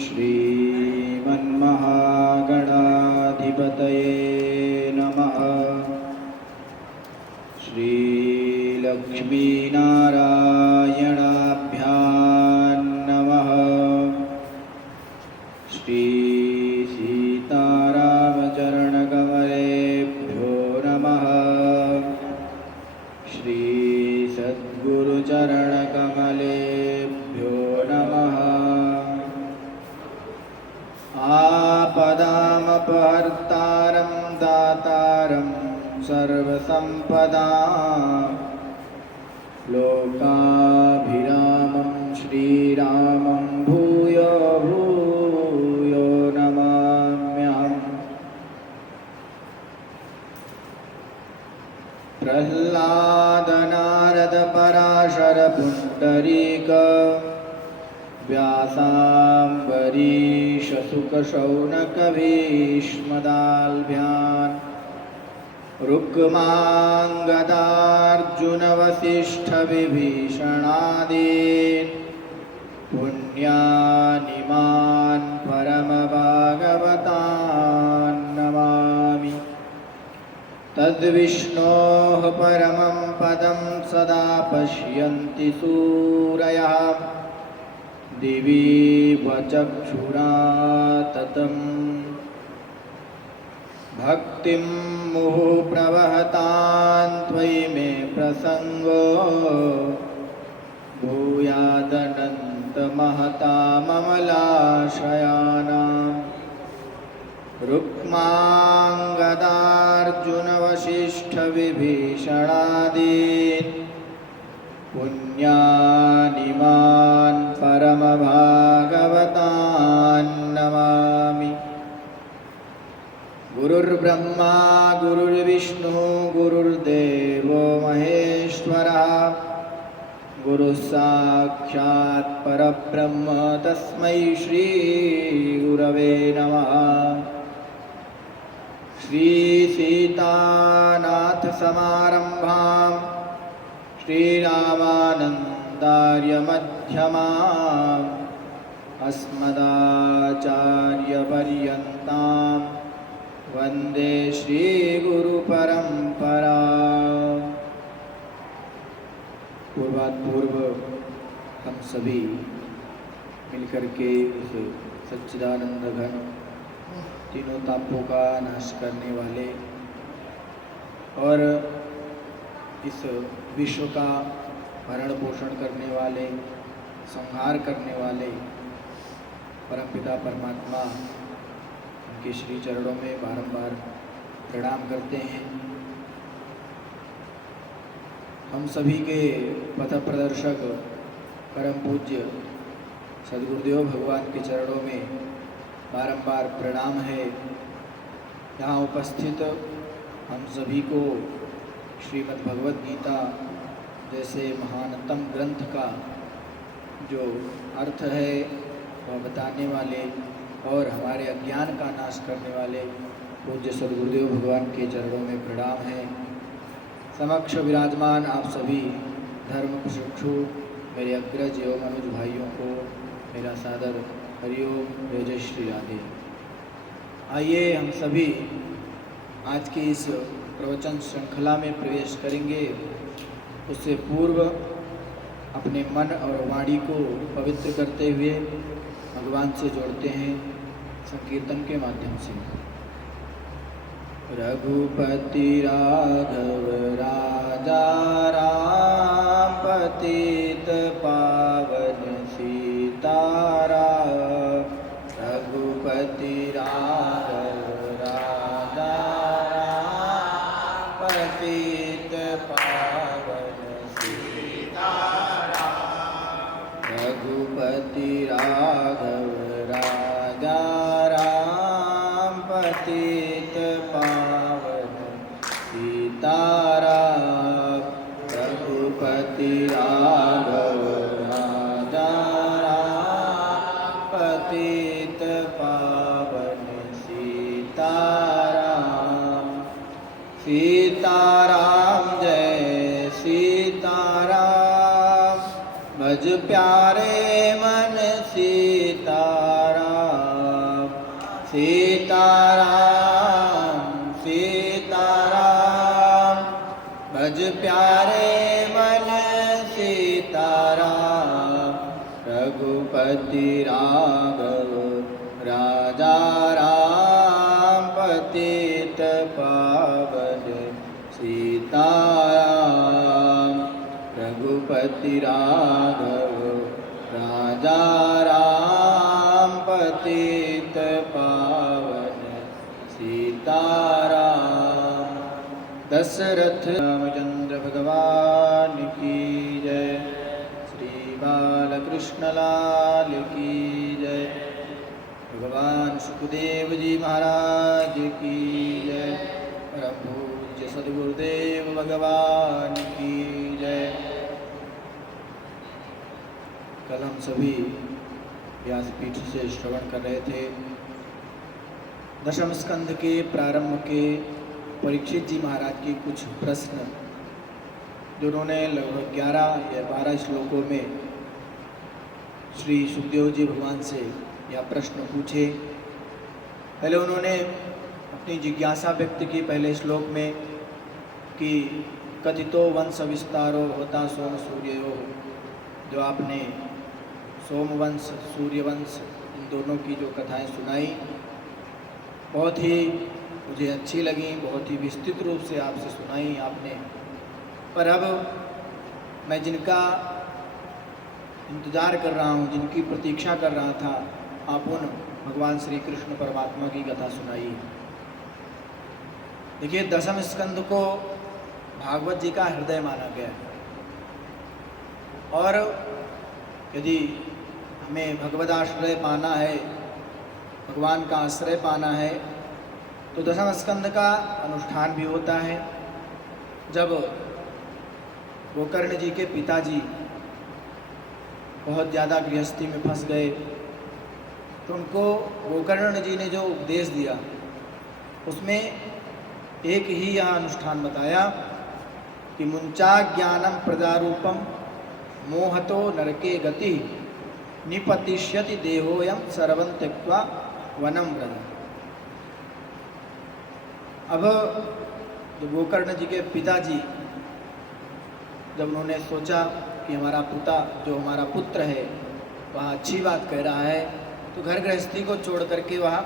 श्रीमन्महागणाधिपतये नमः। श्रीलक्ष्मीनारायणाभ्यां नमः। श्रीसीतारामचरणकमलेभ्यो नमः। श्रीसद्गुरुचरणकमलेभ्यो नमः। आपदामपहर्तारं दातारं सर्वसम्पदां लोकाभिरामं श्रीरामं भूयो भूयो नमाम्यहम्। प्रह्लाद नारद पराशर पुण्डरीक व्यासाम्बरीश शुक शौनक भीष्मदाल्भ्यान् रुक्माङ्गदार्जुन वसिष्ठ विभीषणादीन् पुण्यानिमान् परमभागवतान् नमामि। तद्विष्णोः परमं पदं सदा पश्यन्ति सूरयः दिवि वचक्षुरा ततम् भक्तिं मुहुः प्रवहतान् त्वयि मे प्रसङ्गो भूयादनन्तमहताममलाशयानां रुक्माङ्गदार्जुन वसिष्ठ विभीषणादीन् पुण्यानिमान् परमभागवतान् नमामि। गुरुर्ब्रह्मा गुरुर्विष्णुः गुरुर्देवो महेश्वरः गुरुः साक्षात् परब्रह्म तस्मै श्रीगुरवे नमः। श्रीसीतानाथसमारम्भां श्रीरामानन्दार्यमध्यमाम् अस्मदाचार्यपर्यन्तां वन्दे श्रीगुरुपरम्परा। पूर्वात्पूर्व हम सभी मिलकर के उस सच्चिदानंद घन तीनों तापों का नाश करने वाले और इस विश्व का भरण पोषण करने वाले संहार करने वाले परमपिता परमात्मा उनके श्री चरणों में बारंबार प्रणाम करते हैं। हम सभी के पथ प्रदर्शक परम पूज्य सद्गुरुदेव भगवान के चरणों में बारंबार प्रणाम है। यहाँ उपस्थित हम सभी को श्रीमद् भगवद गीता जैसे महानतम ग्रंथ का जो अर्थ है वह बताने वाले और हमारे अज्ञान का नाश करने वाले पूज्य सद्गुरुदेव भगवान के चरणों में प्रणाम है। समक्ष विराजमान आप सभी धर्म प्रशिक्षु मेरे अग्रज एवं अनुज भाइयों को मेरा सादर हरिओम जय श्री राधे। आइए हम सभी आज की इस प्रवचन श्रृंखला में प्रवेश करेंगे। उससे पूर्व अपने मन और वाणी को पवित्र करते हुए भगवान से जोड़ते हैं संकीर्तन के माध्यम से। रघुपति राघव राजा राम पतित पावन सीताराम। रघुपति राघव राजा राम पतित पावन सीताराम। रघुपति राघव राजा राम पतित पावन सीताराम। रघुपति राघव राजा राम पतित पावन सीताराम। सीताराम जय सीताराम भज प्यारे मन सीताराम। रघुपति राघव राजा राम पतित पावन सीताराम। रघुपति राघव राजा राम पतित पावन सीताराम। दशरथ रामचंद्र भगवान की जय। श्री बालकृष्ण लाल की जय। भगवान सुखदेव जी महाराज की जय। परम पूज्य सद्गुरुदेव भगवान की जय। कल हम सभी व्यासपीठ से श्रवण कर रहे थे दशम स्कंध के प्रारंभ के परीक्षित जी महाराज के कुछ प्रश्न, जो उन्होंने लगभग 11 या 12 श्लोकों में श्री सुखदेव जी भगवान से यह प्रश्न पूछे। पहले उन्होंने अपनी जिज्ञासा व्यक्त की पहले श्लोक में कि कथितो वंश विस्तारो होता सोम सूर्यो, जो आपने सोमवंश सूर्यवंश इन दोनों की जो कथाएं सुनाई बहुत ही मुझे अच्छी लगी, बहुत ही विस्तृत रूप से आपसे सुनाई आपने। पर अब मैं जिनका इंतज़ार कर रहा हूँ, जिनकी प्रतीक्षा कर रहा था, आप उन भगवान श्री कृष्ण परमात्मा की कथा सुनाइए। देखिए, दशम स्कंद को भागवत जी का हृदय माना गया है, और यदि हमें भगवद आश्रय पाना है, भगवान का आश्रय पाना है, तो दशम स्कंद का अनुष्ठान भी होता है। जब गोकर्ण जी के पिताजी बहुत ज़्यादा गृहस्थी में फंस गए, तो उनको गोकर्ण जी ने जो उपदेश दिया उसमें एक ही यह अनुष्ठान बताया कि मुंचा ज्ञानम प्रजारूपम मोहतो नरके गति निपतिष्यति देहोयम सर्वं त्यक्त्वा वनम व्रज। अब जो गोकर्ण जी के पिताजी जब उन्होंने सोचा कि हमारा हमारा पुत्र है वह अच्छी बात कह रहा है, तो घर गृहस्थी को छोड़ करके वह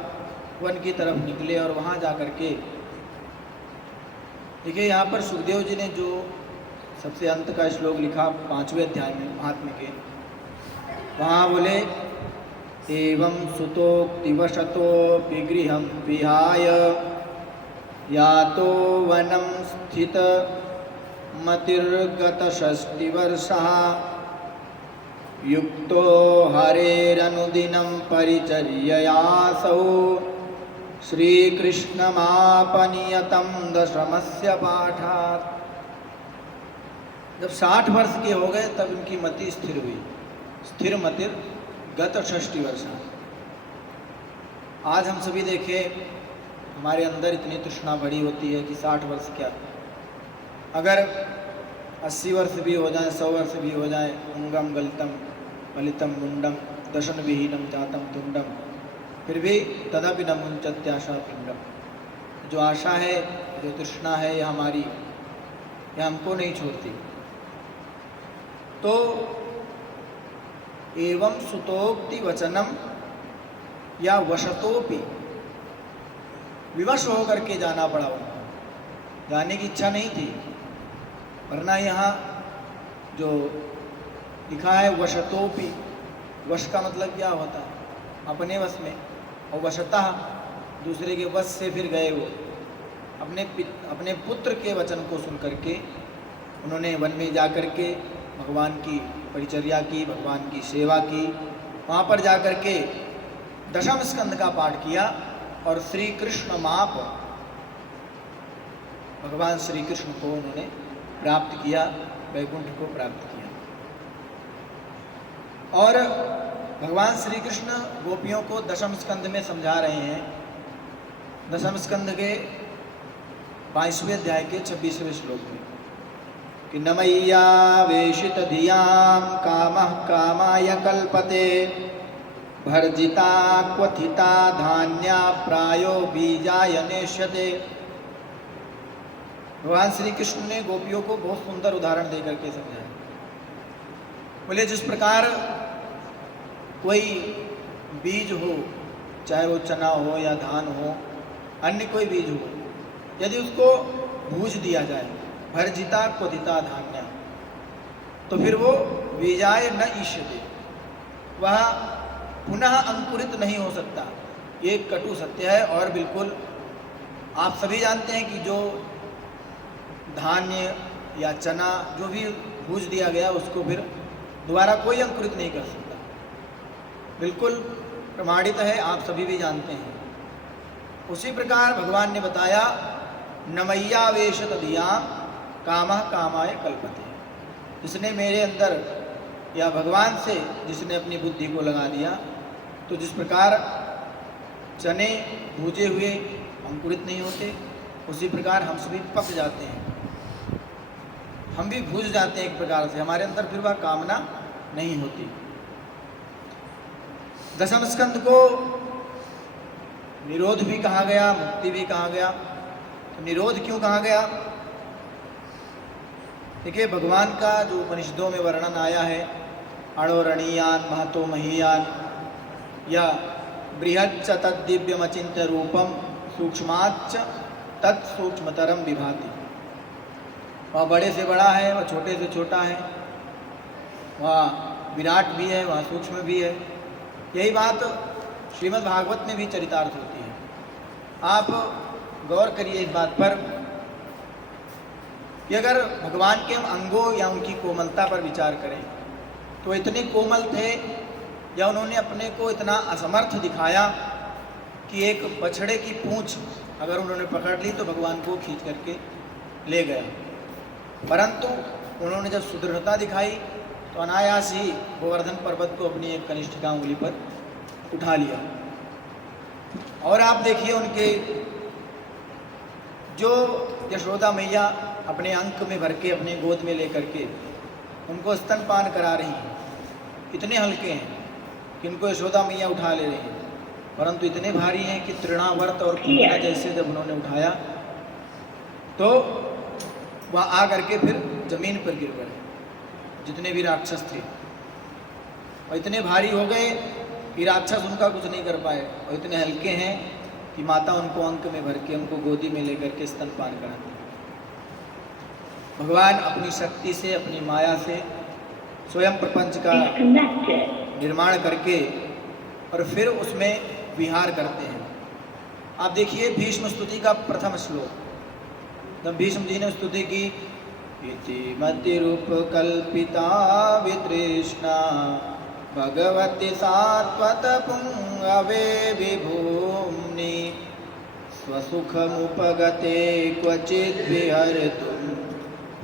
वन की तरफ निकले और वहाँ जा करके देखिए, यहाँ पर सुखदेव जी ने जो सबसे अंत का श्लोक लिखा 5वें अध्याय में महात्म्य के, वहाँ बोले एवं सुतोक्तिवशतो विगृहं विहाय यातो वनं स्थित मतिर्गत 6 वर्षः युक्तो हरेरनुदिनं परिचर्ययासौ श्रीकृष्णमापनियतं दशमस्य पाठात्। जब 60 वर्ष के हो गए तब इनकी मति स्थिर हुई। स्थिर मतिर गत 6 वर्ष। आज हम सभी देखें, हमारे अंदर इतनी तृष्णा भरी होती है कि 60 वर्ष क्या, अगर 80 वर्ष भी हो जाए, 100 वर्ष भी हो जाए, अंगम गलितम फलितम मुंडम दशन विहीनम जातम तुंडम, फिर भी तदपि न मुंचत्याशा पिंडम। जो आशा है, जो तृष्णा है, यह हमारी, यह हमको नहीं छोड़ती। तो एवं सुतोक्ति वचनम या वशतोपि, विवश होकर के जाना पड़ा उनको। जाने की इच्छा नहीं थी, वरना यहाँ जो लिखा है वशतोपि, वश का मतलब क्या होता है? अपने वश में, और वशतः दूसरे के वश से फिर गए वो। अपने पुत्र के वचन को सुन करके उन्होंने वन में जा कर के भगवान की परिचर्या की, भगवान की सेवा की। वहाँ पर जा कर के दशम स्कंद का पाठ किया और श्री कृष्ण माप भगवान श्री कृष्ण को उन्होंने प्राप्त किया, वैकुंठ को प्राप्त किया। और भगवान श्री कृष्ण गोपियों को दशम स्कंद में समझा रहे हैं। दशम स्कंद के 22वें अध्याय के 26वें श्लोक में कि न मय्या वेशित धियां कामः कामाय कल्पते भर्जिता क्वथिता धान्या प्रायो बीजाय नेष्यते। भगवान श्री कृष्ण ने गोपियों को बहुत सुंदर उदाहरण देकर के समझाया। बोले, जिस प्रकार कोई बीज हो, चाहे वो चना हो या धान हो, अन्य कोई बीज हो, यदि उसको भूज दिया जाए, भर्जिता क्वथिता धान्य, तो फिर वो बीजाय न ईष्यते, वह पुनः अंकुरित नहीं हो सकता। ये कटु सत्य है। और बिल्कुल आप सभी जानते हैं कि जो धान्य या चना जो भी भूज दिया गया उसको फिर दोबारा कोई अंकुरित नहीं कर सकता, बिल्कुल प्रमाणित है, आप सभी भी जानते हैं। उसी प्रकार भगवान ने बताया नमय्यावेशत धिया कामः कामाय कल्पते, जिसने मेरे अंदर या भगवान से जिसने अपनी बुद्धि को लगा दिया, तो जिस प्रकार चने भूजे हुए अंकुरित नहीं होते, उसी प्रकार हम सभी पक जाते हैं, हम भी भूज जाते हैं एक प्रकार से, हमारे अंदर फिर वह कामना नहीं होती। दशम स्कंद को निरोध भी कहा गया, मुक्ति भी कहा गया। तो निरोध क्यों कहा गया? देखिए, भगवान का जो उपनिषदों में वर्णन आया है, अणोरणीयान महतो महीयान या बृहच्च तद्दिव्यमचिन्त्य रूपम सूक्ष्माच्च तत्सूक्ष्मतरम विभाति, वह बड़े से बड़ा है, वह छोटे से छोटा है, वह विराट भी है, वह सूक्ष्म भी है। यही बात श्रीमद् भागवत में भी चरितार्थ होती है। आप गौर करिए इस बात पर कि अगर भगवान के हम अंगों या उनकी कोमलता पर विचार करें तो इतने कोमल थे, या उन्होंने अपने को इतना असमर्थ दिखाया कि एक बछड़े की पूंछ अगर उन्होंने पकड़ ली तो भगवान को खींच करके ले गया। परंतु उन्होंने जब सुदृढ़ता दिखाई तो अनायास ही गोवर्धन पर्वत को अपनी एक कनिष्ठिका उंगली पर उठा लिया। और आप देखिए उनके जो यशोदा मैया अपने अंक में भर के अपने गोद में लेकर के उनको स्तनपान करा रही हैं, इतने हल्के हैं कि इनको यशोदा मैया उठा ले रही हैं, परंतु इतने भारी हैं कि तृणावर्त और कुंभा जैसे जब उन्होंने उठाया तो वह आ करके फिर जमीन पर गिर पड़े, जितने भी राक्षस थे, और इतने भारी हो गए कि राक्षस उनका कुछ नहीं कर पाए, और इतने हल्के हैं कि माता उनको अंक में भर के उनको गोदी में लेकर के स्तनपान कराती। भगवान अपनी शक्ति से, अपनी माया से स्वयं प्रपंच का निर्माण करके और फिर उसमें विहार करते हैं। आप देखिए भीष्म स्तुति का प्रथम श्लोक, जब भीष्म जी ने स्तुति की, इति मतिरूपकल्पिता वितृष्णा भगवती सात्वत पुंगवे विभूम्नि स्वसुखमुपगते क्वचिद् विहर्तुं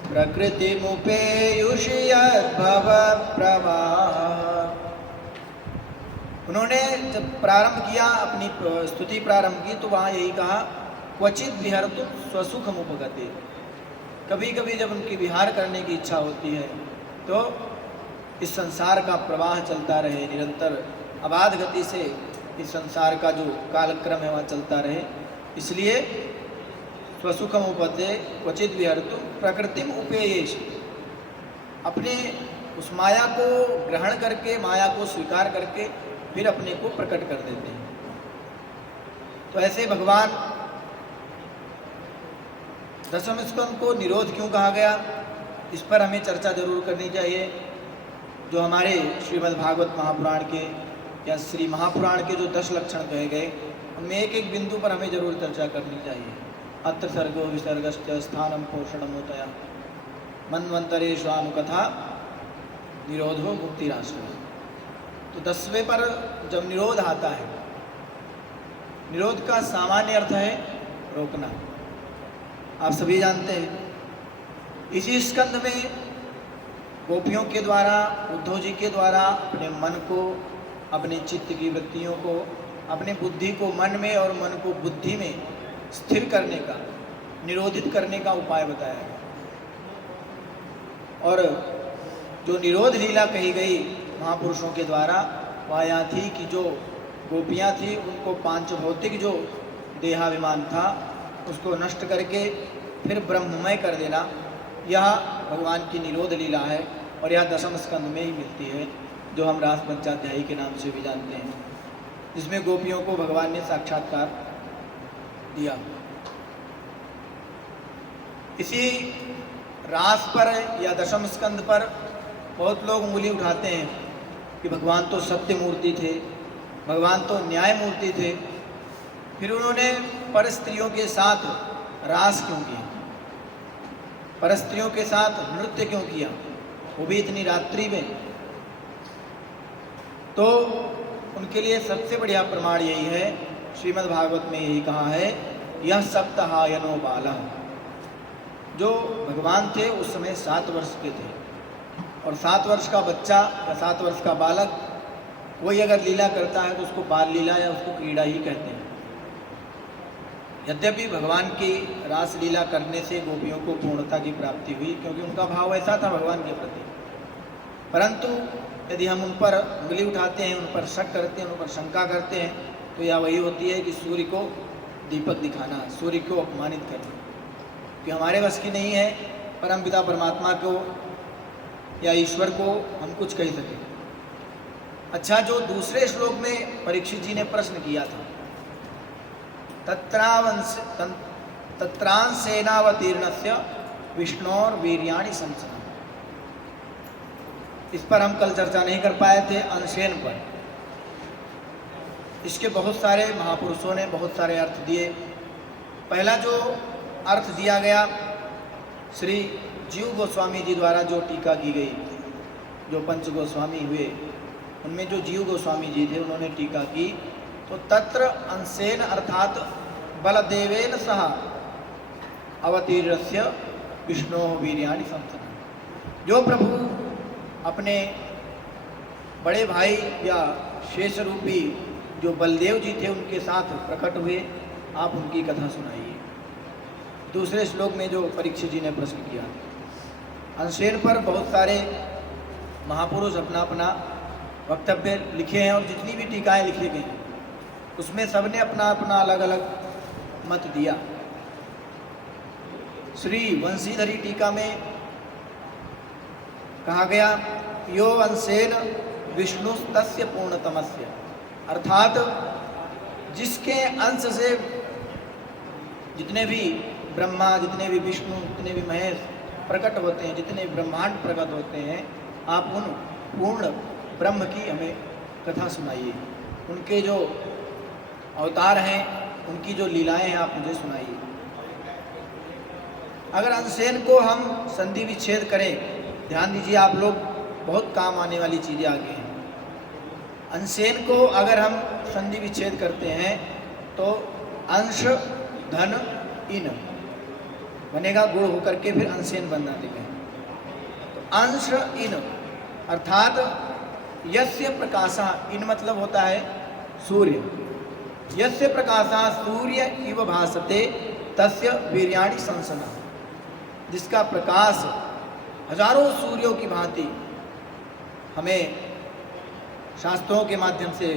प्रकृतिमुपेयुषि यद्भव प्रवाह। उन्होंने जब प्रारंभ किया, अपनी स्तुति प्रारंभ की, तो वहाँ यही कहा क्वचिद् विहर्तुं स्वसुखमुपगते। कभी कभी जब उनकी विहार करने की इच्छा होती है तो इस संसार का प्रवाह चलता रहे, निरंतर अबाध गति से इस संसार का जो कालक्रम है वह चलता रहे, इसलिए स्वसुखम उपते क्वचित विहर्तुं प्रकृतिम उपेयेश, अपने उस माया को ग्रहण करके, माया को स्वीकार करके फिर अपने को प्रकट कर देते हैं। तो ऐसे भगवान दशम स्कंद को निरोध क्यों कहा गया, इस पर हमें चर्चा जरूर करनी चाहिए। जो हमारे श्रीमद् भागवत महापुराण के या श्री महापुराण के जो 10 लक्षण कहे गए, उनमें एक एक बिंदु पर हमें जरूर चर्चा करनी चाहिए। अत्र सर्गो विसर्गश्च स्थानम पोषणमोतया मन्वन्तरेष्वानुकथा निरोधो मुक्तिराश्रय। तो 10वें पर जब निरोध आता है, निरोध का सामान्य अर्थ है रोकना, आप सभी जानते हैं। इसी स्कंद में गोपियों के द्वारा, उद्धव जी के द्वारा अपने मन को, अपने चित्त की वृत्तियों को, अपने बुद्धि को मन में और मन को बुद्धि में स्थिर करने का, निरोधित करने का उपाय बताया गया। और जो निरोध लीला कही गई महापुरुषों के द्वारा, वह यहाँ थी कि जो गोपियाँ थी उनको पांच भौतिक जो देहाभिमान था उसको नष्ट करके फिर ब्रह्ममय कर देना, यह भगवान की निरोध लीला है। और यह दशम स्कंद में ही मिलती है। जो हम रास पंचाध्यायी के नाम से भी जानते हैं, जिसमें गोपियों को भगवान ने साक्षात्कार दिया। इसी रास पर या दशम स्कंद पर बहुत लोग उंगली उठाते हैं कि भगवान तो सत्य मूर्ति थे, भगवान तो न्याय मूर्ति थे, फिर उन्होंने पर स्त्रियों के साथ रास क्यों किया, पर स्त्रियों के साथ नृत्य क्यों किया, वो भी इतनी रात्रि में। तो उनके लिए सबसे बढ़िया प्रमाण यही है, श्रीमद् भागवत में यही कहा है, यह सप्ताहायनो बाला। जो भगवान थे उस समय 7 वर्ष के थे, और 7 वर्ष का बच्चा या 7 वर्ष का बालक कोई अगर लीला करता है तो उसको बाल लीला या उसको क्रीड़ा ही कहते हैं। यद्यपि भगवान की रास लीला करने से गोपियों को पूर्णता की प्राप्ति हुई, क्योंकि उनका भाव ऐसा था भगवान के प्रति, परंतु यदि हम उन पर उंगली उठाते हैं, उन पर शक करते हैं, उन पर शंका करते हैं, तो यह वही होती है कि सूर्य को दीपक दिखाना, सूर्य को अपमानित करना, कि हमारे बस की नहीं है परमपिता परमात्मा को या ईश्वर को हम कुछ कह सकें। अच्छा, जो दूसरे श्लोक में परीक्षित जी ने प्रश्न किया था, तत्रांसेनावतीर्णस्य विष्णोर्वीर्याणि संसना, इस पर हम कल चर्चा नहीं कर पाए थे, अंशेन पर। इसके बहुत सारे महापुरुषों ने बहुत सारे अर्थ दिए। पहला जो अर्थ दिया गया, श्री जीव गोस्वामी जी द्वारा जो टीका की गई, जो पंच गोस्वामी हुए, उनमें जो जीव गोस्वामी जी थे उन्होंने टीका की, तो तत्र अंशेन अर्थात बलदेवेन सह अवतीर्णस्य विष्णु वीर्याणि संसना। जो प्रभु अपने बड़े भाई या शेष रूपी जो बलदेव जी थे उनके साथ प्रकट हुए, आप उनकी कथा सुनाइए। दूसरे श्लोक में जो परीक्षित जी ने प्रश्न किया, अंशेन पर बहुत सारे महापुरुष अपना अपना वक्तव्य लिखे हैं, और जितनी भी टीकाएं लिखी गई हैं उसमें सबने अपना अपना अलग अलग मत दिया। श्री वंशीधरी टीका में कहा गया, यो अंशेन विष्णु तस्य पूर्णतमस्य, अर्थात जिसके अंश से जितने भी ब्रह्मा, जितने भी विष्णु, जितने भी महेश प्रकट होते हैं, जितने ब्रह्मांड प्रकट होते हैं, आप उन पूर्ण ब्रह्म की हमें कथा सुनाइए। उनके जो अवतार हैं, उनकी जो लीलाएं हैं, आप मुझे सुनाइए। अगर अंशेन को हम संधि विच्छेद करें, ध्यान दीजिए आप लोग, बहुत काम आने वाली चीज़ें आगे हैं। अंशेन को अगर हम संधि विच्छेद करते हैं तो अंश धन इन बनेगा, गुण होकर के फिर अंशेन बनना देगा। तो अंश इन अर्थात यस्य प्रकाशः, इन मतलब होता है सूर्य, यस्य प्रकाशः सूर्य इव भासते तस्य वीर्याणि संसना, जिसका प्रकाश हजारों सूर्यों की भांति हमें शास्त्रों के माध्यम से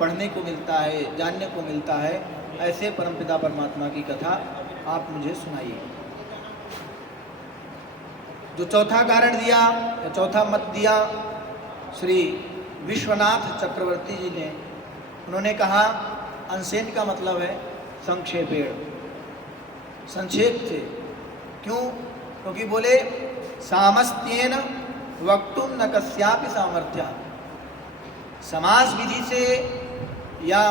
पढ़ने को मिलता है, जानने को मिलता है, ऐसे परमपिता परमात्मा की कथा आप मुझे सुनाइए। जो चौथा कारण दिया या चौथा मत दिया श्री विश्वनाथ चक्रवर्ती जी ने, उन्होंने कहा अंशेन का मतलब है संक्षेपेण, संक्षेप से। क्यों? क्योंकि बोले सामस्त्येन वक्तुम न कस्यापि सामर्थ्य, समास विधि से या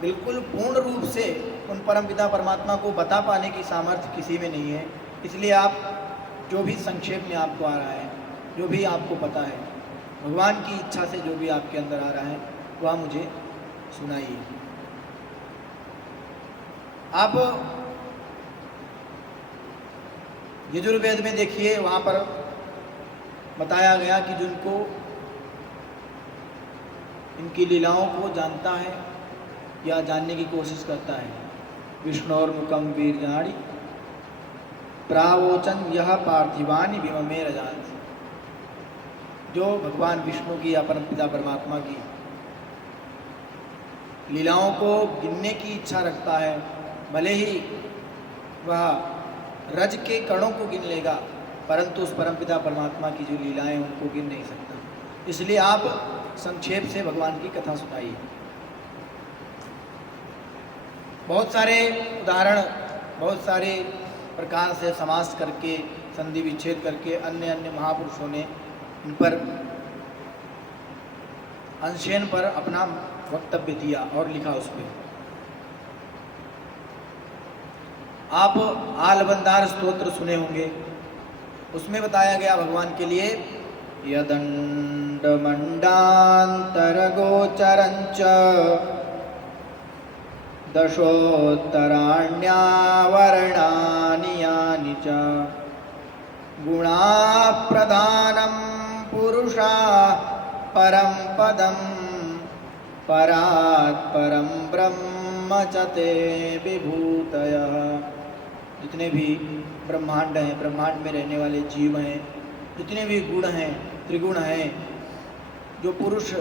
बिल्कुल पूर्ण रूप से उन परमपिता परमात्मा को बता पाने की सामर्थ्य किसी में नहीं है। इसलिए आप जो भी संक्षेप में आपको आ रहा है, जो भी आपको पता है, भगवान की इच्छा से जो भी आपके अंदर आ रहा है, वह मुझे सुनाइए। आप यजुर्वेद में देखिए, वहाँ पर बताया गया कि जिनको इनकी लीलाओं को जानता है या जानने की कोशिश करता है, विष्णोर्मुखम वीर्याणि प्रावोचन यह पार्थिवानि विममे रजांसि, जो भगवान विष्णु की या परमपिता परमात्मा की लीलाओं को गिनने की इच्छा रखता है, भले ही वह रज के कणों को गिन लेगा, परंतु उस परमपिता परमात्मा की जो लीलाएं उनको गिन नहीं सकता। इसलिए आप संक्षेप से भगवान की कथा सुनाइए। बहुत सारे उदाहरण, बहुत सारे प्रकार से समास करके, संधि विच्छेद करके अन्य अन्य महापुरुषों ने इन पर अनशयन पर अपना वक्तव्य दिया और लिखा उस पर। आप आलबंदार स्तोत्र सुने होंगे, उसमें बताया गया भगवान के लिए यदंड मंडांतर गोचरंच दशोत्तराण्यावरणानि यानि च गुणा प्रधानं पुरुषा परम पदम परात् परम ब्रह्म च ते विभूतयः। जितने भी ब्रह्मांड हैं, ब्रह्मांड में रहने वाले जीव हैं, जितने भी गुण हैं, त्रिगुण हैं, जो पुरुष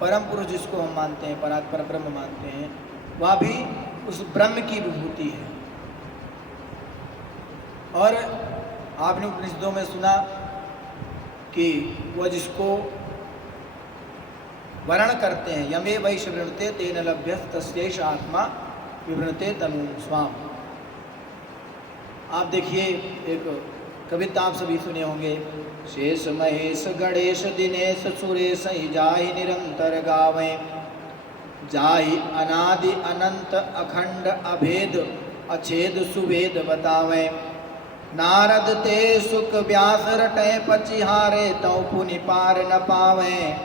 परम पुरुष जिसको हम मानते हैं, परात् पर ब्रह्म मानते हैं, वह भी उस ब्रह्म की विभूति है। और आपने उपनिषदों में सुना कि वह जिसको वर्ण करते हैं, यमे वैश वृणते तेन लभ्यस तस्यैष आत्मा विवृणते तनु स्वाम। आप देखिए, एक कविता आप सभी सुने होंगे, शेष महेश गणेश दिनेश सुरेश ही जाहि निरंतर गावें, जाहि अनादि अनंत अखंड अभेद अछेद सुवेद बतावें। नारद ते सुख व्यास रटे पचिहारे तौ पुनि पार न पावें,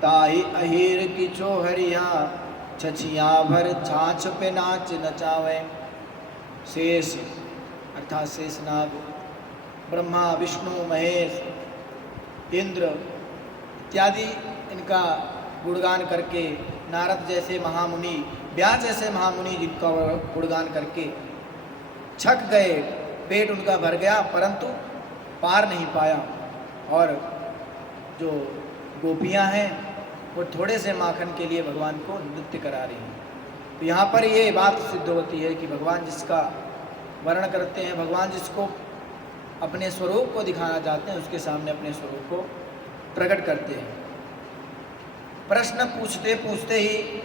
ताहि अहीर किछो हरिया छछिया भर छाछ पे नाच नचावें। शेष अर्थात शेषनाग, ब्रह्मा विष्णु महेश इंद्र इत्यादि इनका गुणगान करके, नारद जैसे महामुनि, व्यास जैसे महामुनि जिनका गुणगान करके छक गए, पेट उनका भर गया परंतु पार नहीं पाया। और जो गोपियां हैं वो थोड़े से माखन के लिए भगवान को नृत्य करा रही हैं। तो यहाँ पर ये बात सिद्ध होती है कि भगवान जिसका वर्णन करते हैं, भगवान जिसको अपने स्वरूप को दिखाना चाहते हैं, उसके सामने अपने स्वरूप को प्रकट करते हैं। प्रश्न पूछते पूछते ही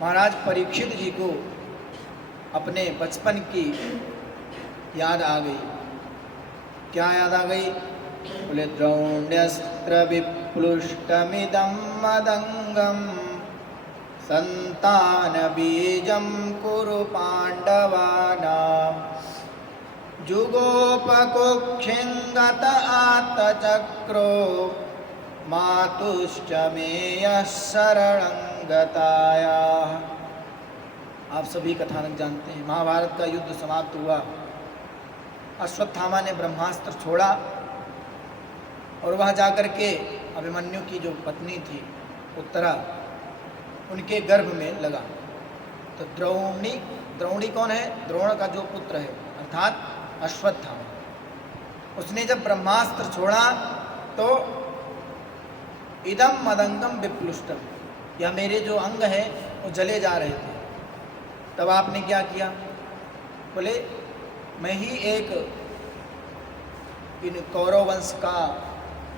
महाराज परीक्षित जी को अपने बचपन की याद आ गई। क्या याद आ गई? बोले द्रोण्यस्त्र विप्लुष्टमिदं मदंगम संतान बीजम कुरु पांडवानां जुगोपकुक्षिंगत आत्तचक्रो मातुश्च मेयः शरणं गतायाः। आप सभी कथानक जानते हैं, महाभारत का युद्ध समाप्त हुआ। अश्वत्थामा ने ब्रह्मास्त्र छोड़ा और वह जाकर के अभिमन्यु की जो पत्नी थी उत्तरा, उनके गर्भ में लगा। तो द्रोणी कौन है? द्रोण का जो पुत्र है अर्थात अश्वत्थामा। उसने जब ब्रह्मास्त्र छोड़ा तो इदम मदंगम विप्लुष्टम, या मेरे जो अंग हैं वो जले जा रहे थे। तब आपने क्या किया? बोले मैं ही एक इन कौरव वंश का,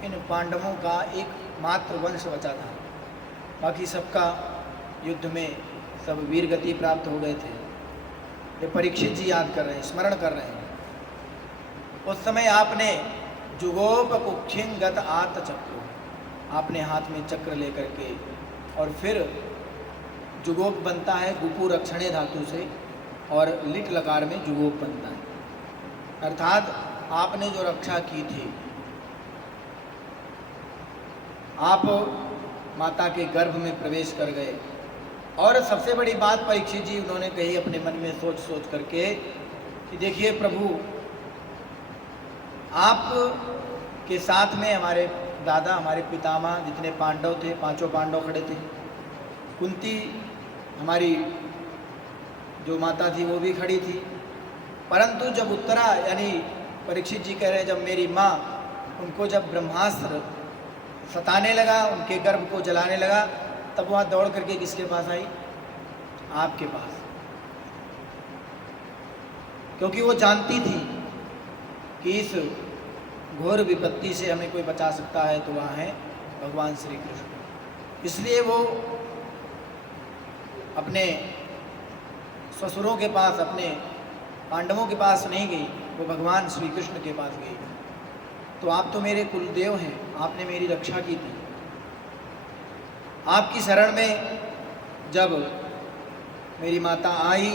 इन पांडवों का एक मात्र वंश बचा था, बाकी सबका युद्ध में सब वीर गति प्राप्त हो गए थे। ये परीक्षित जी याद कर रहे हैं, स्मरण कर रहे हैं। उस समय आपने जुगोप कुक्षिंगत आत चक्र, आपने हाथ में चक्र लेकर के, और फिर जुगोप बनता है गुपु रक्षणे धातु से, और लिट लकार में जुगोप बनता है। अर्थात आपने जो रक्षा की थी, आप माता के गर्भ में प्रवेश कर गए। और सबसे बड़ी बात परीक्षित जी उन्होंने कही अपने मन में सोच सोच करके कि देखिए प्रभु, आप के साथ में हमारे दादा, हमारे पितामह जितने पांडव थे, पांचों पांडव खड़े थे। कुंती हमारी जो माता थी वो भी खड़ी थी। परंतु जब उत्तरा, यानी परीक्षित जी कह रहे हैं, जब मेरी माँ, उनको जब ब्रह्मास्त्र सताने लगा, उनके गर्भ को जलाने लगा, तब वहाँ दौड़ करके किसके पास आई? आपके पास। क्योंकि वो जानती थी कि इस घोर विपत्ति से हमें कोई बचा सकता है तो वहाँ है भगवान श्री कृष्ण। इसलिए वो अपने ससुरों के पास, अपने पांडवों के पास नहीं गई, वो भगवान श्री कृष्ण के पास गई। तो आप तो मेरे कुलदेव हैं, आपने मेरी रक्षा की थी। आपकी शरण में जब मेरी माता आई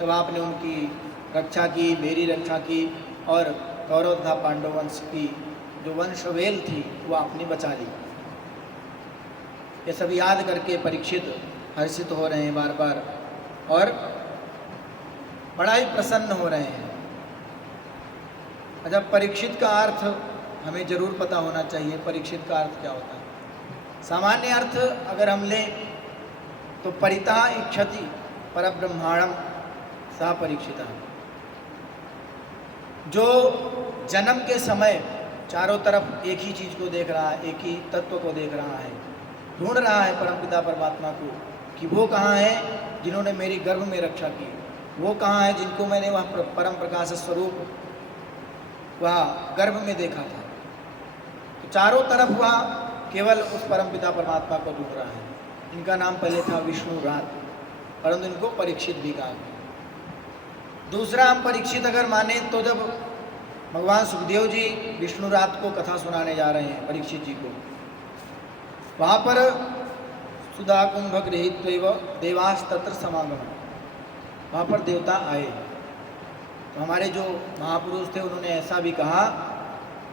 तब आपने उनकी रक्षा की, मेरी रक्षा की, और कौरव तथा पांडव वंश की जो वंशवेल थी वो आपने बचा ली। ये सब याद करके परीक्षित हर्षित हो रहे हैं बार बार, और बड़ा ही प्रसन्न हो रहे हैं। अच्छा, परीक्षित का अर्थ हमें जरूर पता होना चाहिए। परीक्षित का अर्थ क्या होता है? सामान्य अर्थ अगर हम लें तो परिता इच्छति परब्रह्माणम सा परीक्षिता, जो जन्म के समय चारों तरफ एक ही चीज़ को देख रहा है, एक ही तत्व को देख रहा है, ढूंढ रहा है परमपिता परमात्मा को कि वो कहाँ है जिन्होंने मेरी गर्भ में रक्षा की, वो कहाँ है जिनको मैंने वह परम प्रकाश स्वरूप वह गर्भ में देखा था। तो चारों तरफ वह केवल उस परमपिता परमात्मा को ढूंढ रहा है। इनका नाम पहले था विष्णु रात, परंतु इनको परीक्षित भी कहा गया। दूसरा, हम परीक्षित अगर माने तो जब भगवान सुखदेव जी विष्णु रात को कथा सुनाने जा रहे हैं परीक्षित जी को, वहाँ पर सुधा कुंभ गृहीत्वैव देवास तत्र समागम, वहाँ पर देवता आए। तो हमारे जो महापुरुष थे उन्होंने ऐसा भी कहा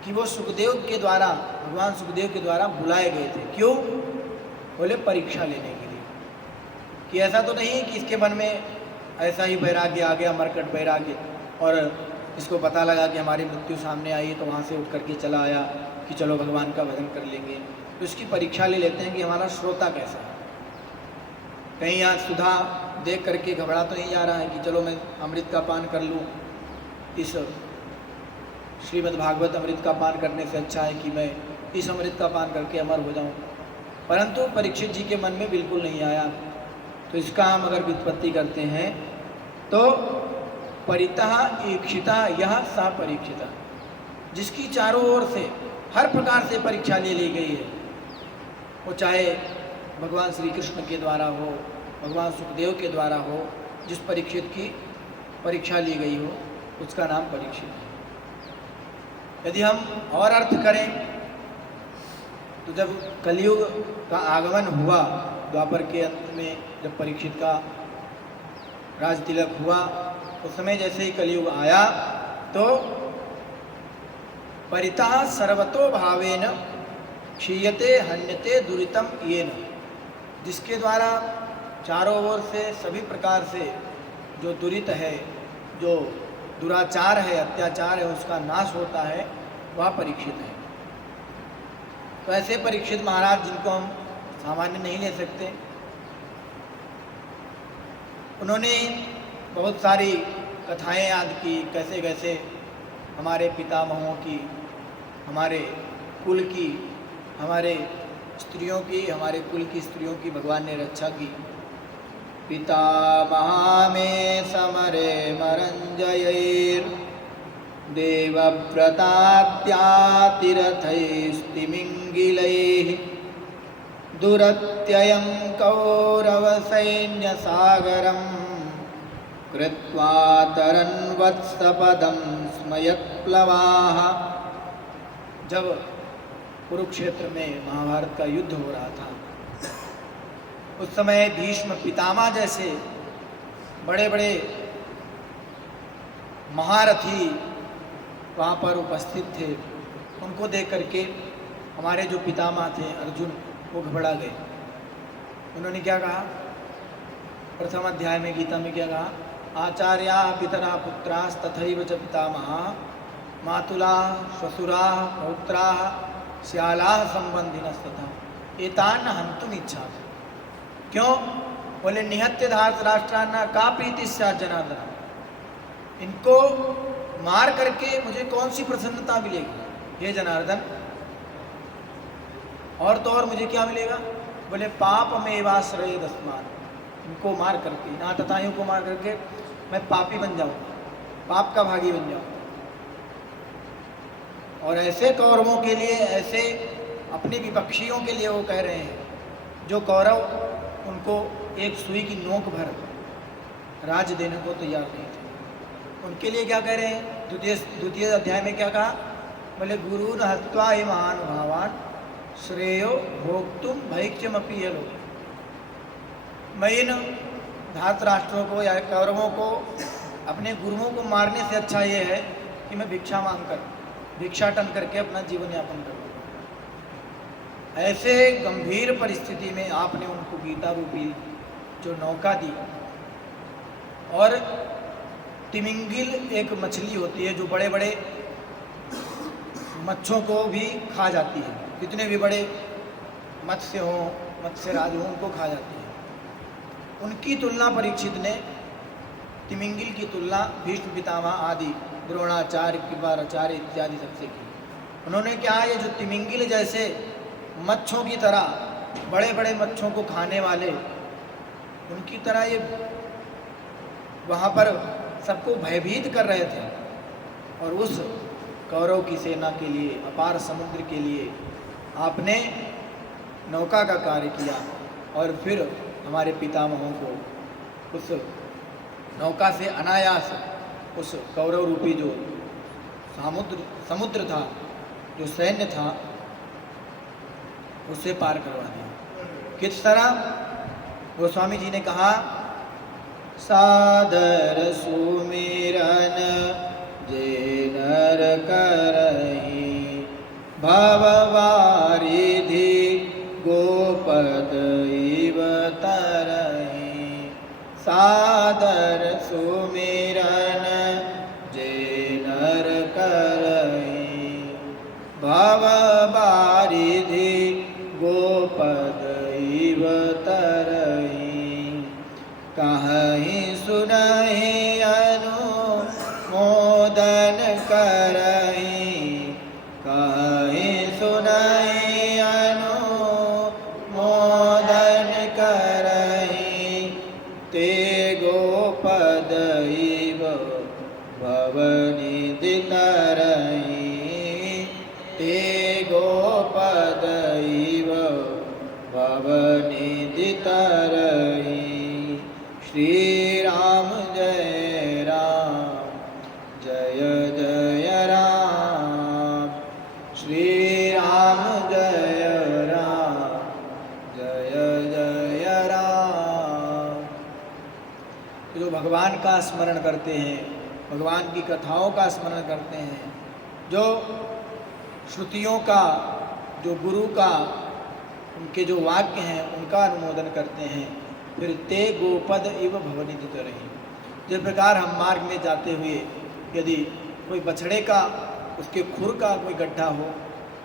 कि वो सुखदेव के द्वारा, भगवान सुखदेव के द्वारा बुलाए गए थे। क्यों? बोले परीक्षा लेने के लिए, कि ऐसा तो नहीं कि इसके मन में ऐसा ही वैराग्य आ गया, मरकट वैराग्य, और इसको पता लगा कि हमारी मृत्यु सामने आई तो वहाँ से उठ करके चला आया कि चलो भगवान का भजन कर लेंगे। तो इसकी परीक्षा ले लेते हैं कि हमारा श्रोता कैसा है। कहीं यहाँ सुधा देख करके घबरा तो नहीं जा रहा है कि चलो मैं अमृत का पान कर लूँ, इस श्रीमद् भागवत अमृत का पान करने से अच्छा है कि मैं इस अमृत का पान करके अमर हो जाऊँ। परंतु परीक्षित जी के मन में बिल्कुल नहीं आया। तो इसका हम अगर व्युत्पत्ति करते हैं तो परितः ईक्षिता यह सा परीक्षिता, जिसकी चारों ओर से हर प्रकार से परीक्षा ले ली गई है, वो चाहे भगवान श्री कृष्ण के द्वारा हो, भगवान सुखदेव के द्वारा हो, जिस परीक्षित की परीक्षा ली गई हो उसका नाम परीक्षित है। यदि हम और अर्थ करें तो जब कलयुग का आगमन हुआ, द्वापर के अंत में जब परीक्षित का राज तिलक हुआ, उस समय जैसे ही कलयुग आया तो परितः सर्वतो भावेन क्षीयते हन्यते दुरितम येन, जिसके द्वारा चारों ओर से सभी प्रकार से जो दुरित है, जो दुराचार है, अत्याचार है, उसका नाश होता है, वह परीक्षित है। तो ऐसे परीक्षित महाराज जिनको हम सामान्य नहीं ले सकते, उन्होंने बहुत सारी कथाएं याद की, कैसे कैसे हमारे पितामहों की, हमारे कुल की, हमारे स्त्रियों की, हमारे कुल की स्त्रियों की भगवान ने रक्षा की। पितामहा में समरे मरंजयैर देवव्रतात्यातिरथैस्तिमिंगिलैः दुरत्ययं कौरवसैन्यसागरं कृत्वा तरन्वत्सपदं स्मयत्प्लवाः। जब कुरुक्षेत्र में महाभारत का युद्ध हो रहा था, उस समय भीष्म पितामह जैसे बड़े बड़े महारथी वहाँ पर उपस्थित थे। उनको देख करके हमारे जो पितामह थे अर्जुन, वो घबरा गए। उन्होंने क्या कहा? प्रथम अध्याय में गीता में क्या कहा? आचार्या पितरा पुत्रास तथैव च पितामहा मातुला श्वशुरा पौत्रा श्याला संबंधिनस्तथा एतान हन्तुम इच्छा। क्यों? बोले निहत्य धार्त राष्ट्रान्ना का प्रीति स्यात् जनार्दन, इनको मार करके मुझे कौन सी प्रसन्नता मिलेगी हे जनार्दन, और तो और मुझे क्या मिलेगा? बोले पाप मेवाश्रय दस्मान, इनको मार करके, ना तथाइयों को मार करके मैं पापी बन जाऊँ, पाप का भागी बन जाऊँ। और ऐसे कौरवों के लिए, ऐसे अपने विपक्षियों के लिए वो कह रहे हैं, जो कौरव उनको एक सुई की नोक भर राज देने को तैयार नहीं थे, उनके लिए क्या कह रहे हैं? द्वितीय अध्याय में क्या कहा? बोले गुरु न हत्वा ही महानुभावान श्रेयो भोक्तुम भैक्ष्यमपि यलो। मैं इन धातराष्ट्रों को या कौरवों को, अपने गुरुओं को मारने से अच्छा ये है कि मैं भिक्षा मांगकर, भिक्षाटन करके अपना जीवन यापन करूँ। ऐसे गंभीर परिस्थिति में आपने उनको गीता रूपी जो नौका दी, और तिमिंगिल एक मछली होती है जो बड़े बड़े मच्छों को भी खा जाती है, कितने भी बड़े मत्स्य हों, मत्स्यराज हों, उनको खा जाती है। उनकी तुलना परीक्षित ने तिमिंगिल की तुलना भीष्म पितामह आदि द्रोणाचार्य कृपाचार्य इत्यादि सबसे की। उन्होंने क्या, ये जो तिमिंगिल जैसे मच्छों की तरह बड़े बड़े मच्छों को खाने वाले, उनकी तरह ये वहाँ पर सबको भयभीत कर रहे थे, और उस कौरव की सेना के लिए, अपार समुद्र के लिए आपने नौका का कार्य किया, और फिर हमारे पितामहों को उस नौका से अनायास उस कौरव रूपी जो समुद्र था, जो सैन्य था, उससे पार करवा दिया। किस तरह? गोस्वामी जी ने कहा, सादर सुमिरन जे नर करहि भववारिधि गोपद इव तरहि। सादर सुमिरन जे नर करहि भववारिधि गोपद इव तरहि। कहहि सुनहि अनुमोदन करहि, कहहि सुनहि अनुमोदन करहि। ते गोपद इव भवनिधि तरहि, ते गोपद इव भवनिधि तरहि। श्री राम जय राम, जय जय राम। श्री राम जय राम, जय जय राम। जो भगवान का स्मरण करते हैं, भगवान की कथाओं का स्मरण करते हैं, जो श्रुतियों का, जो गुरु का, उनके जो वाक्य हैं उनका अनुमोदन करते हैं, फिर ते गोपद इव भवनिधि तरहि। जिस प्रकार हम मार्ग में जाते हुए यदि कोई बछड़े का, उसके खुर का कोई गड्ढा हो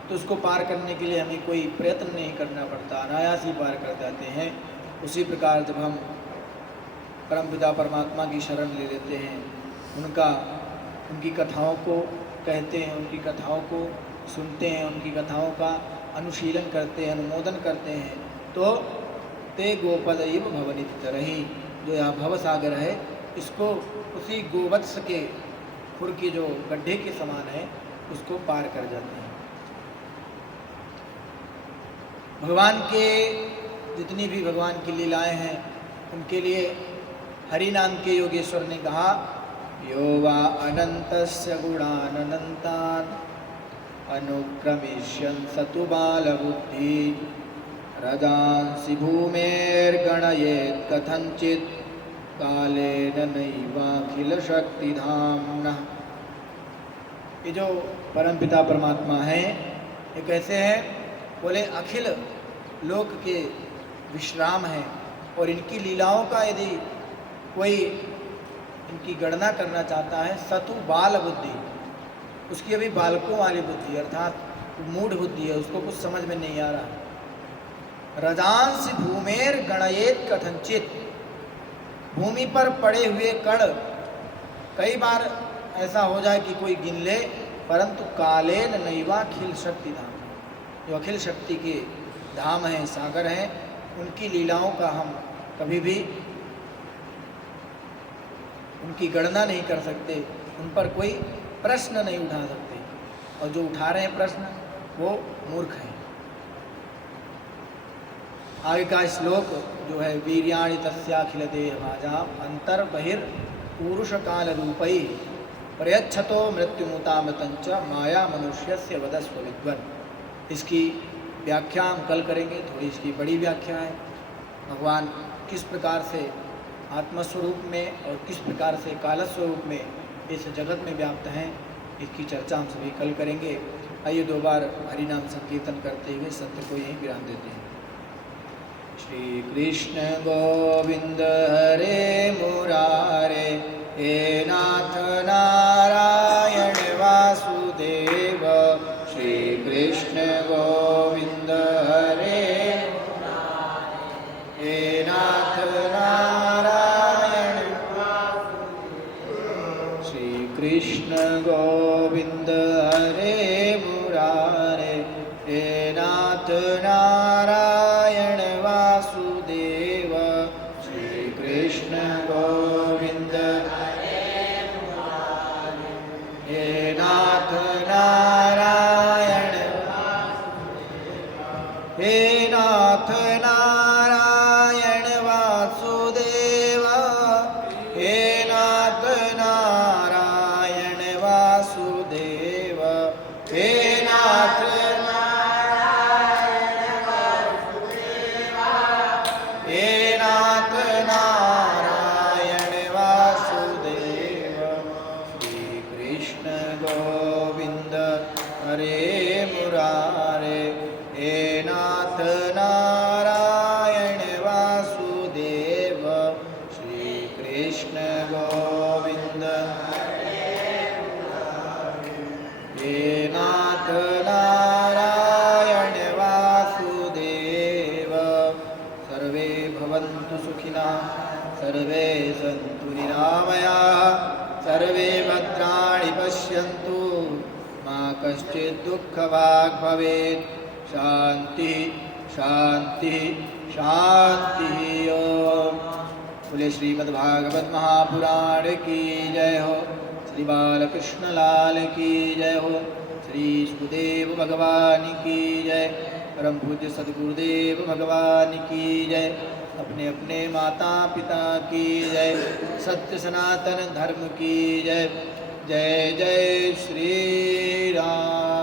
तो उसको पार करने के लिए हमें कोई प्रयत्न नहीं करना पड़ता, अनायास ही पार कर जाते हैं। उसी प्रकार जब हम परमपिता परमात्मा की शरण ले लेते हैं, उनकी कथाओं को कहते हैं, उनकी कथाओं को सुनते हैं, उनकी कथाओं का अनुशीलन करते हैं, अनुमोदन करते हैं, तो ते गोपद इव भवनिधि तरहि, जो यह भवसागर है, इसको उसी गोवत्स के खुर की जो गड्ढे के समान है, उसको पार कर जाते हैं। भगवान के जितनी भी भगवान की लीलाएं हैं, उनके लिए हरि नाम के योगेश्वर ने कहा, यो वा अनंतस्य गुणानंतान् अनुक्रमिष्यन् सतु बालबुद्धि रजांसि भूमेर्गणयेत् कथंचित् कालेन नैवाखिल शक्तिधाम्नः। ये जो परमपिता परमात्मा हैं, ये कैसे हैं? बोले अखिल लोक के विश्राम हैं, और इनकी लीलाओं का यदि कोई इनकी गणना करना चाहता है, सतु बाल बुद्धि, उसकी अभी बालकों वाली बुद्धि, अर्थात मूढ़ बुद्धि है, उसको कुछ समझ में नहीं आ रहा। रजांस भूमेर गणयेत कथंचित, भूमि पर पड़े हुए कण कई बार ऐसा हो जाए कि कोई गिन ले, परंतु कालेन नैवाखिल शक्ति धाम, जो अखिल शक्ति के धाम हैं, सागर हैं, उनकी लीलाओं का हम कभी भी उनकी गणना नहीं कर सकते, उन पर कोई प्रश्न नहीं उठा सकते, और जो उठा रहे हैं प्रश्न वो मूर्ख हैं। आगे का श्लोक जो है वीर्याणि तस्याखिल देह भाजाम अंतर बहिर पुरुष काल रूपई प्रयच्छतो मृत्युमुतामृतंच माया मनुष्यस्य वदस्व विद्वन। इसकी व्याख्या हम कल करेंगे, थोड़ी इसकी बड़ी व्याख्या है। भगवान किस प्रकार से आत्मस्वरूप में और किस प्रकार से कालस्वरूप में इस जगत में व्याप्त हैं, इसकी चर्चा हम सभी कल करेंगे। आइए दो बार हरिनाम संकीर्तन करते हुए सत्य को यहीं विराम देते हैं। श्री कृष्ण गोविंद हरे मुरारे, हे नाथ नारायण वासुदेव। श्री कृष्ण गोविंद हरे, हे नाथ नारायण। श्री कृष्ण गोविंद हरे मुरारे, हे नाथ नारायण वासुदेव। श्री कृष्ण गोविंद हरे मुरारे, हे नाथ नारायण, हे नाथ नारायण वासुदेव, हे नाथ नारायण वासुदेव, हे नाथ नारायण वासुदेव, हे नाथ नारायण वासुदेव। श्री कृष्ण गोविंद हरे मुरारे, हे नाथ नारायण वासुदेव। श्री कृष्ण गोविंद हरे मुरारे, हे नाथ नारायण वासुदेव। सर्वे भवन्तु सुखिनः, सर्वे सन्तु निरामयाः, सर्वे भद्राणि पश्यन्तु, मा कश्चित् दुःखभाग् भवेत्। शांति शांति शांति। ओम। बोले श्रीमद्भागवत महापुराण की जय हो, श्री बालकृष्ण लाल की जय हो, श्री सुखदेव भगवान की जय, परम पूज्य सद्गुरुदेव भगवान की जय, अपने अपने माता पिता की जय, सत्य सनातन धर्म की जय। जय जय श्री राम।